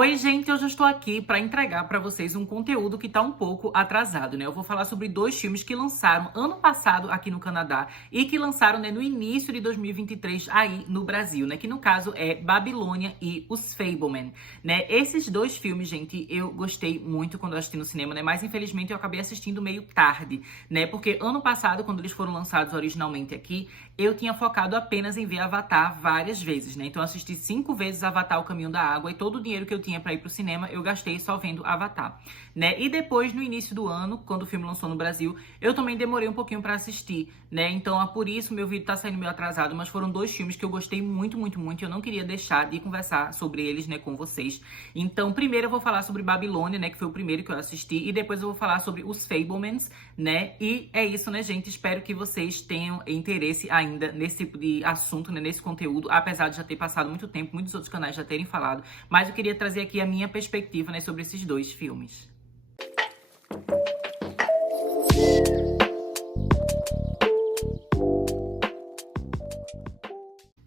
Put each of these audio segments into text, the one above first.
Oi, gente, hoje eu estou aqui para entregar para vocês um conteúdo que está um pouco atrasado, né? Eu vou falar sobre dois filmes que lançaram ano passado aqui no Canadá e que lançaram, né, no início de 2023 aí no Brasil, né? Que no caso é Babilônia e Os Fabelmans, né? Esses dois filmes, gente, eu gostei muito quando eu assisti no cinema, né? Mas infelizmente eu acabei assistindo meio tarde, né? Porque ano passado, quando eles foram lançados originalmente aqui, eu tinha focado apenas em ver Avatar várias vezes, né? Então eu assisti 5 vezes Avatar: O Caminho da Água e todo o dinheiro que eu tinha para ir pro cinema, eu gastei só vendo Avatar, né? E depois, no início do ano, quando o filme lançou no Brasil, eu também demorei um pouquinho para assistir, né? Então, por isso meu vídeo tá saindo meio atrasado, mas foram dois filmes que eu gostei muito, muito, muito. Eu não queria deixar de conversar sobre eles, né, com vocês. Então, primeiro eu vou falar sobre Babilônia, né, que foi o primeiro que eu assisti, e depois eu vou falar sobre Os Fabelmans, né? E é isso, né, gente? Espero que vocês tenham interesse ainda nesse tipo de assunto, né, nesse conteúdo, apesar de já ter passado muito tempo, muitos outros canais já terem falado, mas eu queria trazer aqui a minha perspectiva, né, sobre esses dois filmes.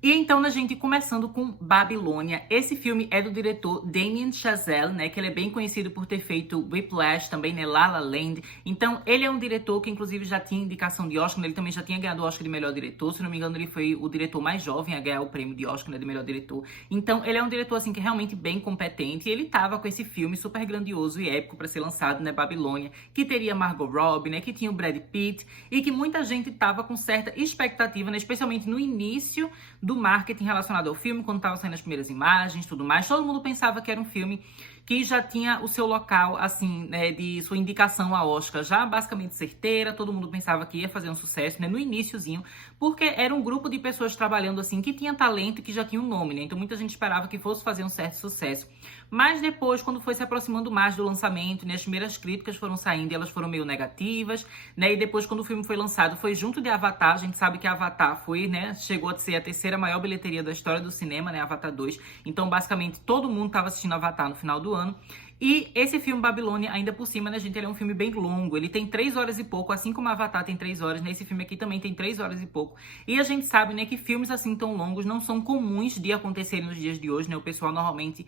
E então, né, gente, começando com Babilônia. Esse filme é do diretor Damien Chazelle, né, que ele é bem conhecido por ter feito Whiplash, também, né, La La Land. Então, ele é um diretor que, inclusive, já tinha indicação de Oscar, né, ele também já tinha ganhado o Oscar de melhor diretor. Se não me engano, ele foi o diretor mais jovem a ganhar o prêmio de Oscar, né, de melhor diretor. Então, ele é um diretor, assim, que é realmente bem competente. E ele tava com esse filme super grandioso e épico para ser lançado, né, Babilônia, que teria Margot Robbie, né, que tinha o Brad Pitt, e que muita gente tava com certa expectativa, né, especialmente no início do marketing relacionado ao filme, quando estavam saindo as primeiras imagens, tudo mais. Todo mundo pensava que era um filme que já tinha o seu local, assim, né, de sua indicação a Oscar já basicamente certeira. Todo mundo pensava que ia fazer um sucesso, né, no iniciozinho, porque era um grupo de pessoas trabalhando, assim, que tinha talento e que já tinha um nome, né? Então muita gente esperava que fosse fazer um certo sucesso. Mas depois, quando foi se aproximando mais do lançamento, né, as primeiras críticas foram saindo e elas foram meio negativas, né? E depois, quando o filme foi lançado, foi junto de Avatar. A gente sabe que Avatar foi, né, chegou a ser a terceira maior bilheteria da história do cinema, né, Avatar 2. Então, basicamente, todo mundo estava assistindo Avatar no final do ano. E esse filme Babilônia, ainda por cima, né, gente, ele é um filme bem longo. Ele tem 3 horas e pouco, assim como Avatar tem 3 horas, né? Esse filme aqui também tem 3 horas e pouco. E a gente sabe, né, que filmes assim tão longos não são comuns de acontecerem nos dias de hoje, né? O pessoal normalmente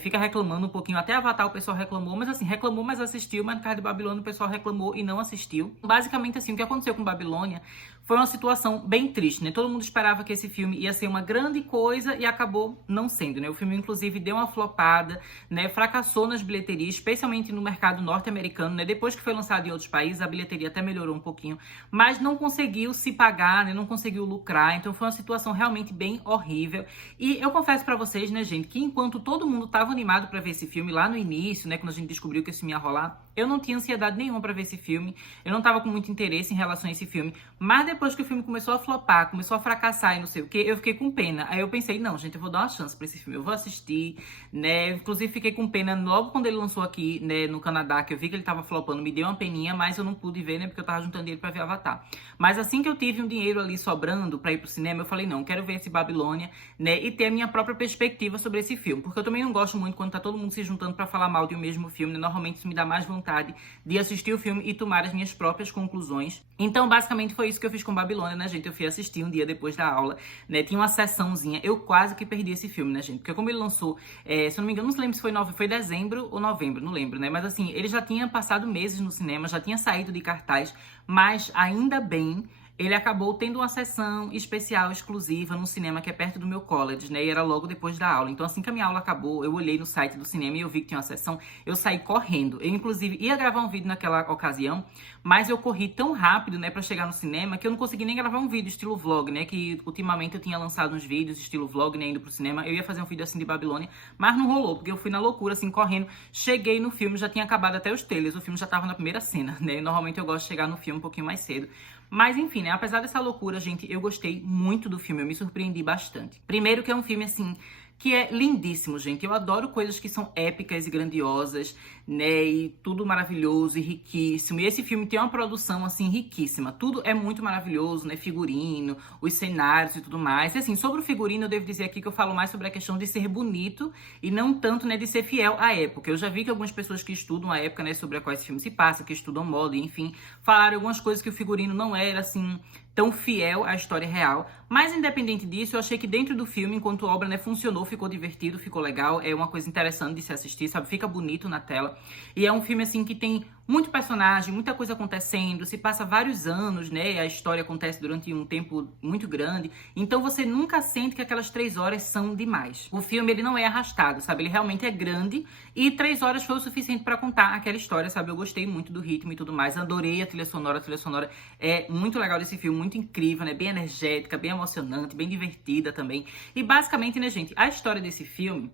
fica reclamando um pouquinho. Até Avatar o pessoal reclamou, mas assim, reclamou, mas assistiu. Mas no caso de Babilônia o pessoal reclamou e não assistiu. Basicamente, assim, o que aconteceu com Babilônia foi uma situação bem triste, né? Todo mundo esperava que esse filme ia ser uma grande coisa e acabou não sendo, né? O filme, inclusive, deu uma flopada, né? Fracassou nas bilheterias, especialmente no mercado norte-americano, né? Depois que foi lançado em outros países, a bilheteria até melhorou um pouquinho, mas não conseguiu se pagar, né? Não conseguiu lucrar. Então foi uma situação realmente bem horrível. E eu confesso pra vocês, né, gente, que enquanto todo mundo tava animado pra ver esse filme lá no início, né, quando a gente descobriu que esse filme ia rolar, eu não tinha ansiedade nenhuma pra ver esse filme. Eu não tava com muito interesse em relação a esse filme. Mas depois que o filme começou a flopar, começou a fracassar e não sei o que, eu fiquei com pena. Aí eu pensei, não, gente, eu vou dar uma chance pra esse filme. Eu vou assistir, né? Inclusive fiquei com pena logo quando ele lançou aqui, né, no Canadá, que eu vi que ele tava flopando. Me deu uma peninha, mas eu não pude ver, né, porque eu tava juntando dinheiro pra ver Avatar. Mas assim que eu tive um dinheiro ali sobrando pra ir pro cinema, eu falei, não, quero ver esse Babilônia, né, e ter a minha própria perspectiva sobre esse filme. Porque eu também não gosto muito quando tá todo mundo se juntando pra falar mal de um mesmo filme, né? Normalmente isso me dá mais vontade de assistir o filme e tomar as minhas próprias conclusões. Então, basicamente, foi isso que eu fiz com Babilônia, né, gente? Eu fui assistir um dia depois da aula, né? Tinha uma sessãozinha. Eu quase que perdi esse filme, né, gente? Porque como ele lançou, se eu não me engano, não lembro se foi dezembro ou novembro, não lembro, né? Mas assim, ele já tinha passado meses no cinema, já tinha saído de cartaz, mas ainda bem, ele acabou tendo uma sessão especial, exclusiva, no cinema que é perto do meu college, né? E era logo depois da aula. Então, assim que a minha aula acabou, eu olhei no site do cinema e eu vi que tinha uma sessão, eu saí correndo. Eu, inclusive, ia gravar um vídeo naquela ocasião, mas eu corri tão rápido, né, pra chegar no cinema, que eu não consegui nem gravar um vídeo estilo vlog, né? Que ultimamente eu tinha lançado uns vídeos estilo vlog, né, indo pro cinema. Eu ia fazer um vídeo assim de Babilônia, mas não rolou, porque eu fui na loucura, assim, correndo. Cheguei no filme, já tinha acabado até os trailers, o filme já tava na primeira cena, né? Normalmente eu gosto de chegar no filme um pouquinho mais cedo. Mas enfim, né, apesar dessa loucura, gente, eu gostei muito do filme, eu me surpreendi bastante. Primeiro que é um filme, assim, que é lindíssimo, gente. Eu adoro coisas que são épicas e grandiosas, né? E tudo maravilhoso e riquíssimo. E esse filme tem uma produção, assim, riquíssima. Tudo é muito maravilhoso, né? Figurino, os cenários e tudo mais. E, assim, sobre o figurino, eu devo dizer aqui que eu falo mais sobre a questão de ser bonito e não tanto, né, de ser fiel à época. Eu já vi que algumas pessoas que estudam a época, né, sobre a qual esse filme se passa, que estudam moda, enfim, falaram algumas coisas que o figurino não era, assim, tão fiel à história real. Mas, independente disso, eu achei que dentro do filme, enquanto obra, né, funcionou, ficou divertido, ficou legal. É uma coisa interessante de se assistir, sabe? Fica bonito na tela. E é um filme, assim, que tem muito personagem, muita coisa acontecendo, se passa vários anos, né? A história acontece durante um tempo muito grande. Então, você nunca sente que aquelas 3 horas são demais. O filme, ele não é arrastado, sabe? Ele realmente é grande e 3 horas foi o suficiente pra contar aquela história, sabe? Eu gostei muito do ritmo e tudo mais. Adorei a trilha sonora. A trilha sonora é muito legal desse filme, muito incrível, né? Bem energética, bem emocionante, bem divertida também. E basicamente, né, gente, a história desse filme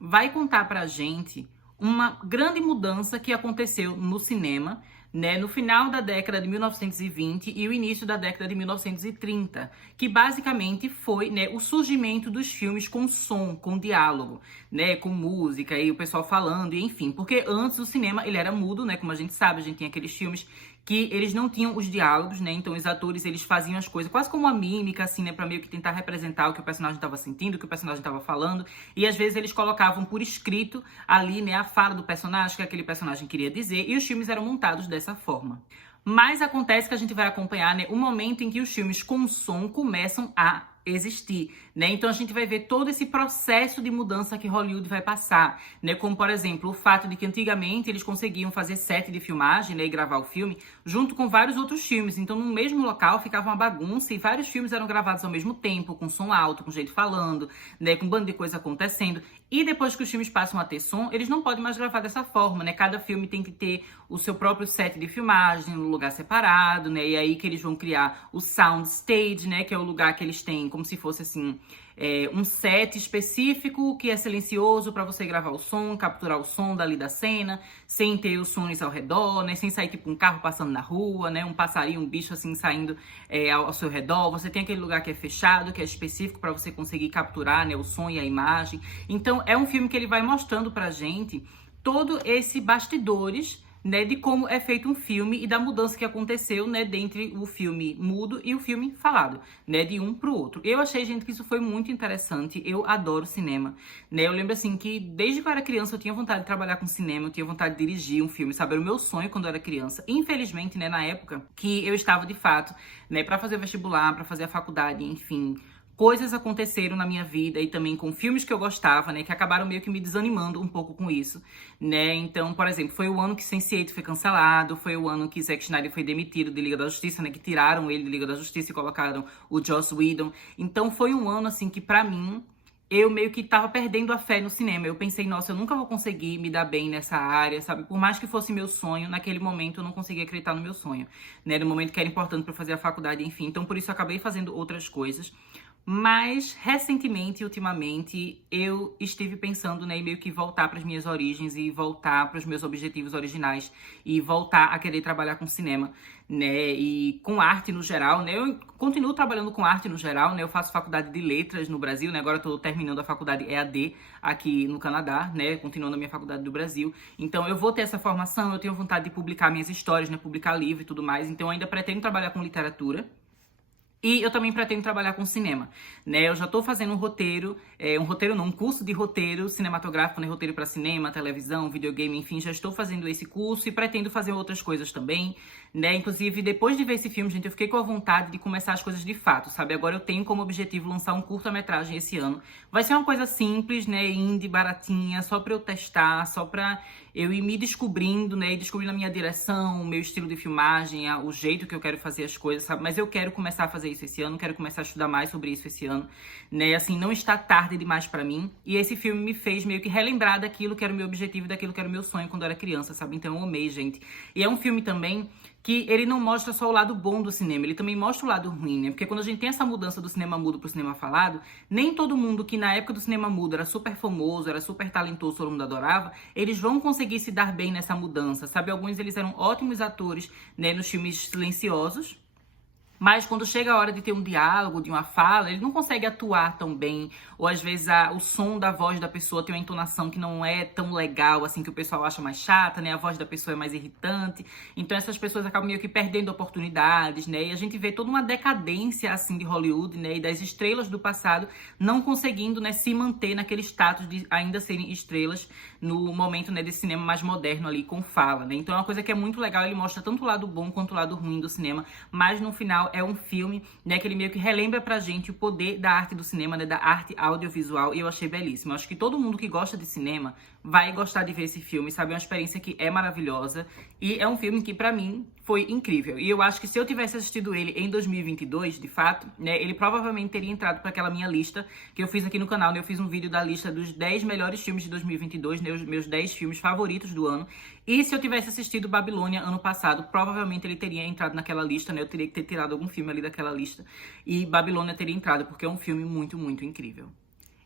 vai contar pra gente uma grande mudança que aconteceu no cinema, né, no final da década de 1920 e o início da década de 1930, que basicamente foi, né, o surgimento dos filmes com som, com diálogo, né, com música e o pessoal falando, e enfim, porque antes o cinema ele era mudo, né, como a gente sabe, a gente tinha aqueles filmes que eles não tinham os diálogos, né, então os atores eles faziam as coisas quase como uma mímica, assim, né, pra meio que tentar representar o que o personagem estava sentindo, o que o personagem estava falando, e às vezes eles colocavam por escrito ali, né, a fala do personagem, que aquele personagem queria dizer, e os filmes eram montados dessa forma. Mas acontece que a gente vai acompanhar, né, o momento em que os filmes com som começam a existir, né? Então a gente vai ver todo esse processo de mudança que Hollywood vai passar, né? Como, por exemplo, o fato de que antigamente eles conseguiam fazer set de filmagem, né, e gravar o filme junto com vários outros filmes. Então, no mesmo local ficava uma bagunça e vários filmes eram gravados ao mesmo tempo, com som alto, com gente falando, né, com um bando de coisa acontecendo. E depois que os filmes passam a ter som, eles não podem mais gravar dessa forma, né? Cada filme tem que ter o seu próprio set de filmagem, um lugar separado, né? E aí que eles vão criar o sound stage, né? Que é o lugar que eles têm como se fosse assim um set específico que é silencioso para você gravar o som, capturar o som dali da cena, sem ter os sons ao redor, né? Sem sair tipo um carro passando na rua, né? Um passarinho, um bicho assim saindo ao seu redor. Você tem aquele lugar que é fechado, que é específico para você conseguir capturar, né, o som e a imagem. Então é um filme que ele vai mostrando pra gente todo esse bastidores, né, de como é feito um filme e da mudança que aconteceu, né, dentre o filme mudo e o filme falado, né, de um pro outro. Eu achei, gente, que isso foi muito interessante. Eu adoro cinema, né? Eu lembro, assim, que desde que eu era criança eu tinha vontade de trabalhar com cinema, eu tinha vontade de dirigir um filme, sabe? Era o meu sonho quando eu era criança. Infelizmente, né, na época que eu estava, de fato, né, pra fazer vestibular, pra fazer a faculdade, enfim, coisas aconteceram na minha vida e também com filmes que eu gostava, né, que acabaram meio que me desanimando um pouco com isso, né? Então, por exemplo, foi o ano que Sense8 foi cancelado, foi o ano que Zack Snyder foi demitido de Liga da Justiça, né, que tiraram ele de Liga da Justiça e colocaram o Joss Whedon. Então, foi um ano, assim, que pra mim eu meio que tava perdendo a fé no cinema. Eu pensei, nossa, eu nunca vou conseguir me dar bem nessa área, sabe? Por mais que fosse meu sonho, naquele momento eu não conseguia acreditar no meu sonho, né? No momento que era importante pra eu fazer a faculdade, enfim. Então, por isso eu acabei fazendo outras coisas. Mas, recentemente, ultimamente, eu estive pensando, né, em meio que voltar para as minhas origens e voltar para os meus objetivos originais e voltar a querer trabalhar com cinema, né, e com arte no geral, né. Eu continuo trabalhando com arte no geral, né, eu faço faculdade de letras no Brasil, né, agora eu tô terminando a faculdade EAD aqui no Canadá, né, continuando a minha faculdade do Brasil. Então, eu vou ter essa formação, eu tenho vontade de publicar minhas histórias, né, publicar livro e tudo mais, então eu ainda pretendo trabalhar com literatura. E eu também pretendo trabalhar com cinema, né? Eu já tô fazendo um curso de roteiro cinematográfico, né? Roteiro para cinema, televisão, videogame, enfim, já estou fazendo esse curso e pretendo fazer outras coisas também, né? Inclusive, depois de ver esse filme, gente, eu fiquei com a vontade de começar as coisas de fato, sabe? Agora eu tenho como objetivo lançar um curta-metragem esse ano. Vai ser uma coisa simples, né? Indie, baratinha, só pra eu testar, só pra eu ir me descobrindo, né? E descobrindo a minha direção, o meu estilo de filmagem, o jeito que eu quero fazer as coisas, sabe? Mas eu quero começar a fazer isso esse ano, quero começar a estudar mais sobre isso esse ano, né? Assim, não está tarde demais pra mim. E esse filme me fez meio que relembrar daquilo que era o meu objetivo, daquilo que era o meu sonho quando eu era criança, sabe? Então eu amei, gente. E é um filme também que ele não mostra só o lado bom do cinema, ele também mostra o lado ruim, né? Porque quando a gente tem essa mudança do cinema mudo pro cinema falado, nem todo mundo que na época do cinema mudo era super famoso, era super talentoso, todo mundo adorava, eles vão conseguir se dar bem nessa mudança, sabe? Alguns eles eram ótimos atores, né, nos filmes silenciosos, mas quando chega a hora de ter um diálogo, de uma fala, ele não consegue atuar tão bem. Ou às vezes o som da voz da pessoa tem uma entonação que não é tão legal, assim, que o pessoal acha mais chata, né? A voz da pessoa é mais irritante. Então essas pessoas acabam meio que perdendo oportunidades, né? E a gente vê toda uma decadência, assim, de Hollywood, né? E das estrelas do passado não conseguindo, né, se manter naquele status de ainda serem estrelas no momento, né, desse cinema mais moderno ali, com fala, né? Então é uma coisa que é muito legal, ele mostra tanto o lado bom quanto o lado ruim do cinema, mas no final legal, é um filme, né, que ele meio que relembra pra gente o poder da arte do cinema, né, da arte audiovisual, e eu achei belíssimo. Eu acho que todo mundo que gosta de cinema vai gostar de ver esse filme, sabe? É uma experiência que é maravilhosa, e é um filme que pra mim foi incrível. E eu acho que se eu tivesse assistido ele em 2022, de fato, né, ele provavelmente teria entrado para aquela minha lista que eu fiz aqui no canal, né? Eu fiz um vídeo da lista dos 10 melhores filmes de 2022, né, os meus 10 filmes favoritos do ano. E se eu tivesse assistido Babilônia ano passado, provavelmente ele teria entrado naquela lista, né? Eu teria que ter tirado algum filme ali daquela lista e Babilônia teria entrado, porque é um filme muito, muito incrível.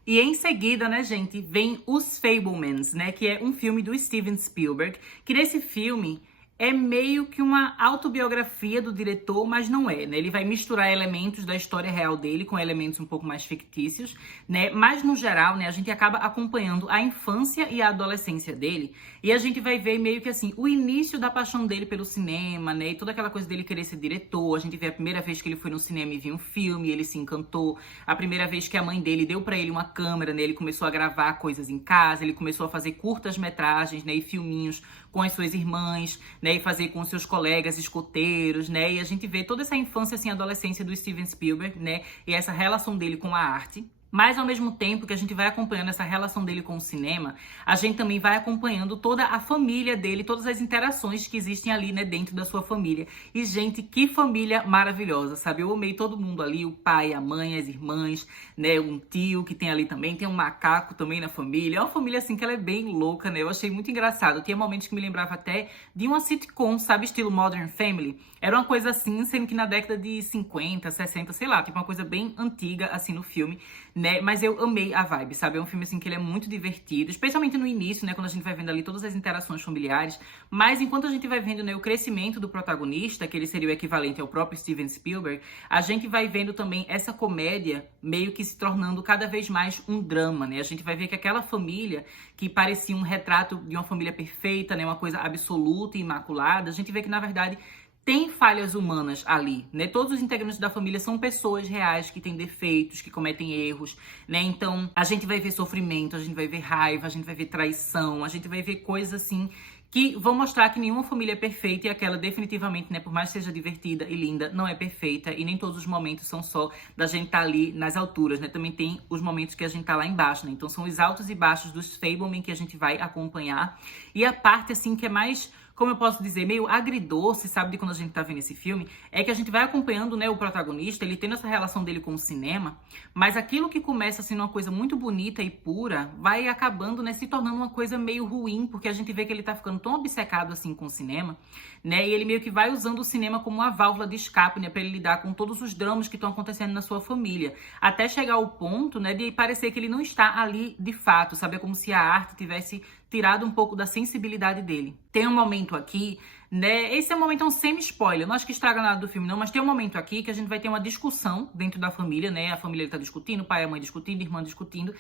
E em seguida, né, gente, vem Os Fabelmans, né, que é um filme do Steven Spielberg, que nesse filme é meio que uma autobiografia do diretor, mas não é, né? Ele vai misturar elementos da história real dele com elementos um pouco mais fictícios, né? Mas, no geral, né, a gente acaba acompanhando a infância e a adolescência dele, e a gente vai ver meio que, assim, o início da paixão dele pelo cinema, né? E toda aquela coisa dele querer ser diretor. A gente vê a primeira vez que ele foi no cinema e viu um filme, ele se encantou. A primeira vez que a mãe dele deu pra ele uma câmera, né? Ele começou a gravar coisas em casa, ele começou a fazer curtas-metragens, né? E filminhos com as suas irmãs, né? E fazer com os seus colegas escoteiros, né? E a gente vê toda essa infância, assim, adolescência do Steven Spielberg, né? E essa relação dele com a arte. Mas, ao mesmo tempo que a gente vai acompanhando essa relação dele com o cinema, a gente também vai acompanhando toda a família dele, todas as interações que existem ali, né, dentro da sua família. E, gente, que família maravilhosa, sabe? Eu amei todo mundo ali, o pai, a mãe, as irmãs, né, um tio que tem ali também, tem um macaco também na família. É uma família, assim, que ela é bem louca, né? Eu achei muito engraçado. Tinha momentos que me lembrava até de uma sitcom, sabe? Estilo Modern Family. Era uma coisa assim, sendo que na década de 50, 60, sei lá, tipo uma coisa bem antiga, assim, no filme, né? Mas eu amei a vibe, sabe? É um filme, assim, que ele é muito divertido, especialmente no início, né? Quando a gente vai vendo ali todas as interações familiares. Mas enquanto a gente vai vendo, né, o crescimento do protagonista, que ele seria o equivalente ao próprio Steven Spielberg, a gente vai vendo também essa comédia meio que se tornando cada vez mais um drama, né? A gente vai ver que aquela família que parecia um retrato de uma família perfeita, né? Uma coisa absoluta e imaculada, a gente vê que, na verdade, tem falhas humanas ali, né? Todos os integrantes da família são pessoas reais que têm defeitos, que cometem erros, né? Então, a gente vai ver sofrimento, a gente vai ver raiva, a gente vai ver traição, a gente vai ver coisas assim que vão mostrar que nenhuma família é perfeita e aquela definitivamente, né, por mais que seja divertida e linda, não é perfeita e nem todos os momentos são só da gente estar ali nas alturas, né? Também tem os momentos que a gente tá lá embaixo, né? Então são os altos e baixos dos Fabelman que a gente vai acompanhar. E a parte, assim, que é mais, como eu posso dizer, meio agridoce, sabe, de quando a gente tá vendo esse filme, é que a gente vai acompanhando, né, o protagonista, ele tendo essa relação dele com o cinema, mas aquilo que começa, assim, numa coisa muito bonita e pura, vai acabando, né, se tornando uma coisa meio ruim, porque a gente vê que ele tá ficando tão obcecado, assim, com o cinema, né, e ele meio que vai usando o cinema como uma válvula de escape, né, pra ele lidar com todos os dramas que estão acontecendo na sua família, até chegar ao ponto, né, de parecer que ele não está ali de fato, sabe, é como se a arte tivesse tirado um pouco da sensibilidade dele. Tem um momento aqui, né, esse é um momento, um semi-spoiler, não acho que estraga nada do filme não, mas tem um momento aqui que a gente vai ter uma discussão dentro da família, né, a família tá discutindo, o pai e a mãe discutindo, a irmã discutindo,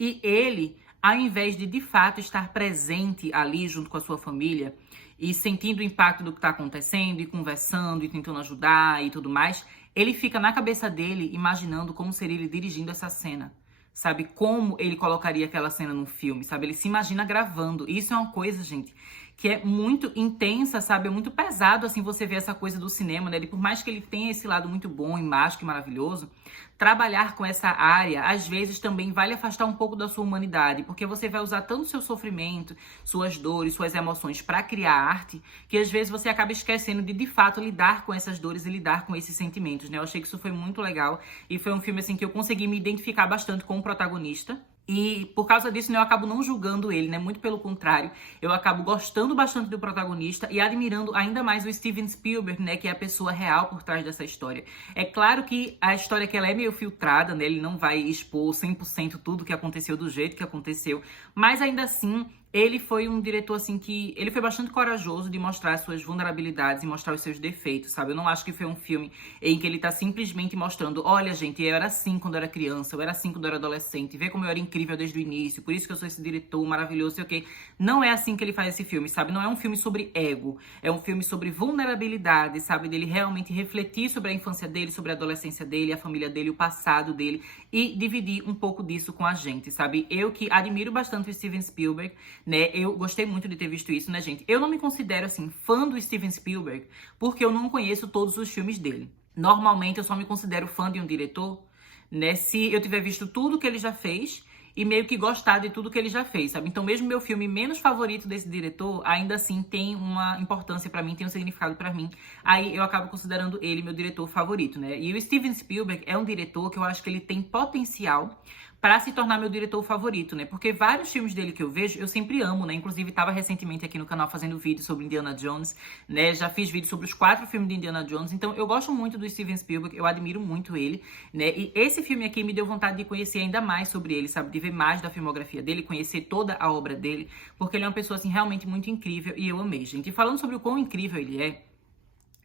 e ele, ao invés de fato estar presente ali junto com a sua família, e sentindo o impacto do que tá acontecendo, e conversando, e tentando ajudar e tudo mais, ele fica na cabeça dele imaginando como seria ele dirigindo essa cena. Sabe, como ele colocaria aquela cena num filme, sabe? Ele se imagina gravando. Isso é uma coisa, gente, que é muito intensa, sabe? É muito pesado, assim, você ver essa coisa do cinema, né? E por mais que ele tenha esse lado muito bom e mágico e maravilhoso, trabalhar com essa área, às vezes, também vai lhe afastar um pouco da sua humanidade, porque você vai usar tanto o seu sofrimento, suas dores, suas emoções para criar arte, que às vezes você acaba esquecendo de fato, lidar com essas dores e lidar com esses sentimentos, né? Eu achei que isso foi muito legal e foi um filme, assim, que eu consegui me identificar bastante com o protagonista. E por causa disso, né, eu acabo não julgando ele, né? Muito pelo contrário, eu acabo gostando bastante do protagonista e admirando ainda mais o Steven Spielberg, né? Que é a pessoa real por trás dessa história. É claro que a história que ela é meio filtrada, né? Ele não vai expor 100% tudo que aconteceu do jeito que aconteceu, mas ainda assim, ele foi um diretor, assim, que... ele foi bastante corajoso de mostrar as suas vulnerabilidades e mostrar os seus defeitos, sabe? Eu não acho que foi um filme em que ele tá simplesmente mostrando, olha, gente, eu era assim quando eu era criança, eu era assim quando eu era adolescente, vê como eu era incrível desde o início, por isso que eu sou esse diretor maravilhoso, sei o quê. Não é assim que ele faz esse filme, sabe? Não é um filme sobre ego, é um filme sobre vulnerabilidade, sabe? Dele realmente refletir sobre a infância dele, sobre a adolescência dele, a família dele, o passado dele, e dividir um pouco disso com a gente, sabe? Eu que admiro bastante o Steven Spielberg, né? Eu gostei muito de ter visto isso, né, gente? Eu não me considero, assim, fã do Steven Spielberg, porque eu não conheço todos os filmes dele. Normalmente eu só me considero fã de um diretor, né, se eu tiver visto tudo que ele já fez e meio que gostar de tudo que ele já fez, sabe? Então, mesmo meu filme menos favorito desse diretor, ainda assim tem uma importância pra mim, tem um significado pra mim. Aí eu acabo considerando ele meu diretor favorito, né? E o Steven Spielberg é um diretor que eu acho que ele tem potencial para se tornar meu diretor favorito, né? Porque vários filmes dele que eu vejo, eu sempre amo, né? Inclusive, estava recentemente aqui no canal fazendo vídeo sobre Indiana Jones, né? Já fiz vídeo sobre os 4 filmes de Indiana Jones. Então, eu gosto muito do Steven Spielberg, eu admiro muito ele, né? E esse filme aqui me deu vontade de conhecer ainda mais sobre ele, sabe? De ver mais da filmografia dele, conhecer toda a obra dele, porque ele é uma pessoa, assim, realmente muito incrível e eu amei, gente. E falando sobre o quão incrível ele é,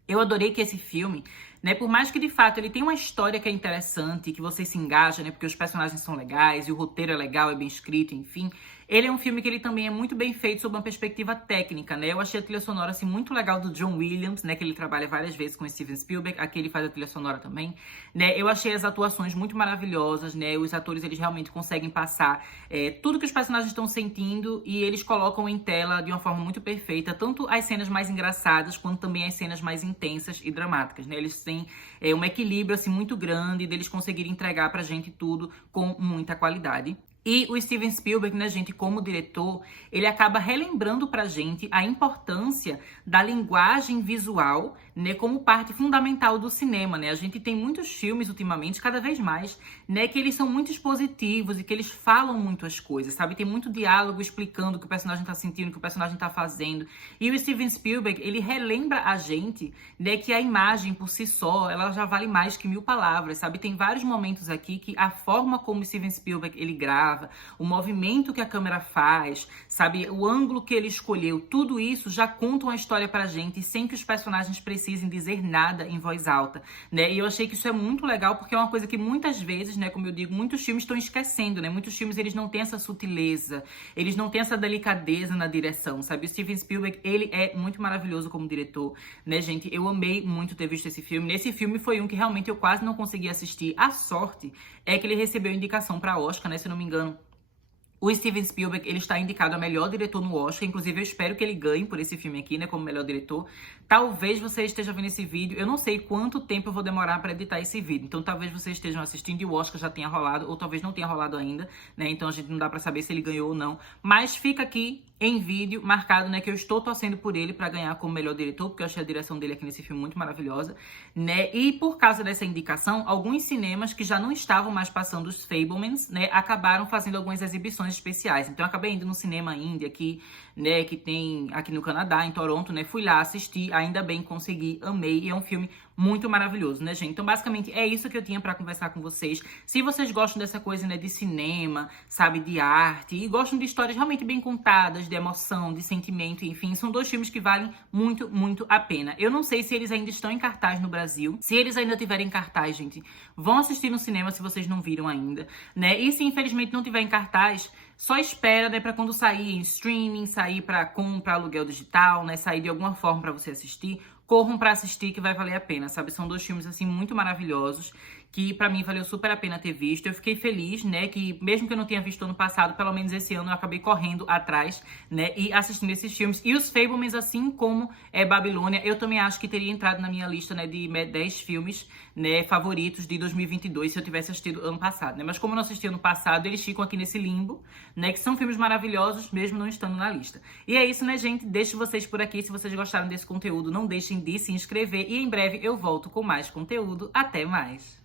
eu adorei que esse filme, né, por mais que de fato ele tenha uma história que é interessante, que você se engaja, né, porque os personagens são legais e o roteiro é legal, é bem escrito, enfim, ele é um filme que ele também é muito bem feito sob uma perspectiva técnica, né? Eu achei a trilha sonora, assim, muito legal do John Williams, né, que ele trabalha várias vezes com o Steven Spielberg, aqui ele faz a trilha sonora também, né? Eu achei as atuações muito maravilhosas, né? Os atores, eles realmente conseguem passar tudo que os personagens estão sentindo e eles colocam em tela de uma forma muito perfeita, tanto as cenas mais engraçadas quanto também as cenas mais intensas e dramáticas, né? Eles têm um equilíbrio, assim, muito grande deles conseguirem entregar pra gente tudo com muita qualidade. E o Steven Spielberg, né, gente, como diretor, ele acaba relembrando pra gente a importância da linguagem visual, né, como parte fundamental do cinema, né? A gente tem muitos filmes ultimamente, cada vez mais, né, que eles são muito expositivos e que eles falam muito as coisas, sabe? Tem muito diálogo explicando o que o personagem tá sentindo, o que o personagem tá fazendo. E o Steven Spielberg, ele relembra a gente, né, que a imagem por si só, ela já vale mais que 1000 palavras, sabe? Tem vários momentos aqui que a forma como o Steven Spielberg, ele grava, o movimento que a câmera faz, sabe, o ângulo que ele escolheu, tudo isso já conta uma história pra gente sem que os personagens precisem dizer nada em voz alta, né? E eu achei que isso é muito legal porque é uma coisa que muitas vezes, né, como eu digo, muitos filmes estão esquecendo, né? Muitos filmes, eles não têm essa sutileza, eles não têm essa delicadeza na direção, sabe? O Steven Spielberg, ele é muito maravilhoso como diretor, né, gente? Eu amei muito ter visto esse filme. Nesse filme foi um que realmente eu quase não consegui assistir. A sorte é que ele recebeu indicação pra Oscar, né, se eu não me engano. O Steven Spielberg, ele está indicado a melhor diretor no Oscar. Inclusive, eu espero que ele ganhe por esse filme aqui, né, como melhor diretor. Talvez você esteja vendo esse vídeo. Eu não sei quanto tempo eu vou demorar para editar esse vídeo. Então, talvez vocês estejam assistindo e o Oscar já tenha rolado, ou talvez não tenha rolado ainda, né? Então, a gente não dá para saber se ele ganhou ou não. Mas fica aqui em vídeo marcado, né, que eu estou torcendo por ele para ganhar como melhor diretor, porque eu achei a direção dele aqui nesse filme muito maravilhosa, né? E por causa dessa indicação, alguns cinemas que já não estavam mais passando os Fabelmans, né, acabaram fazendo algumas exibições especiais. Então eu acabei indo no cinema indie aqui, né, que tem aqui no Canadá, em Toronto, né? Fui lá assistir, ainda bem consegui, amei, e é um filme muito maravilhoso, né, gente? Então, basicamente, é isso que eu tinha pra conversar com vocês. Se vocês gostam dessa coisa, né, de cinema, sabe, de arte, e gostam de histórias realmente bem contadas, de emoção, de sentimento, enfim, são 2 filmes que valem muito, muito a pena. Eu não sei se eles ainda estão em cartaz no Brasil. Se eles ainda tiverem em cartaz, gente, vão assistir no cinema se vocês não viram ainda, né? E se, infelizmente, não tiver em cartaz, só espera, né, pra quando sair em streaming, sair pra compra, aluguel digital, né, sair de alguma forma pra você assistir, corram pra assistir que vai valer a pena, sabe? São 2 filmes, assim, muito maravilhosos, que pra mim valeu super a pena ter visto. Eu fiquei feliz, né, que mesmo que eu não tenha visto ano passado, pelo menos esse ano eu acabei correndo atrás, né, e assistindo esses filmes. E os Fabelmans, assim como Babilônia, eu também acho que teria entrado na minha lista, né, de 10 filmes, né, favoritos de 2022, se eu tivesse assistido ano passado, né? Mas como eu não assisti ano passado, eles ficam aqui nesse limbo, né, que são filmes maravilhosos, mesmo não estando na lista. E é isso, né, gente? Deixo vocês por aqui. Se vocês gostaram desse conteúdo, não deixem de se inscrever. E em breve eu volto com mais conteúdo. Até mais!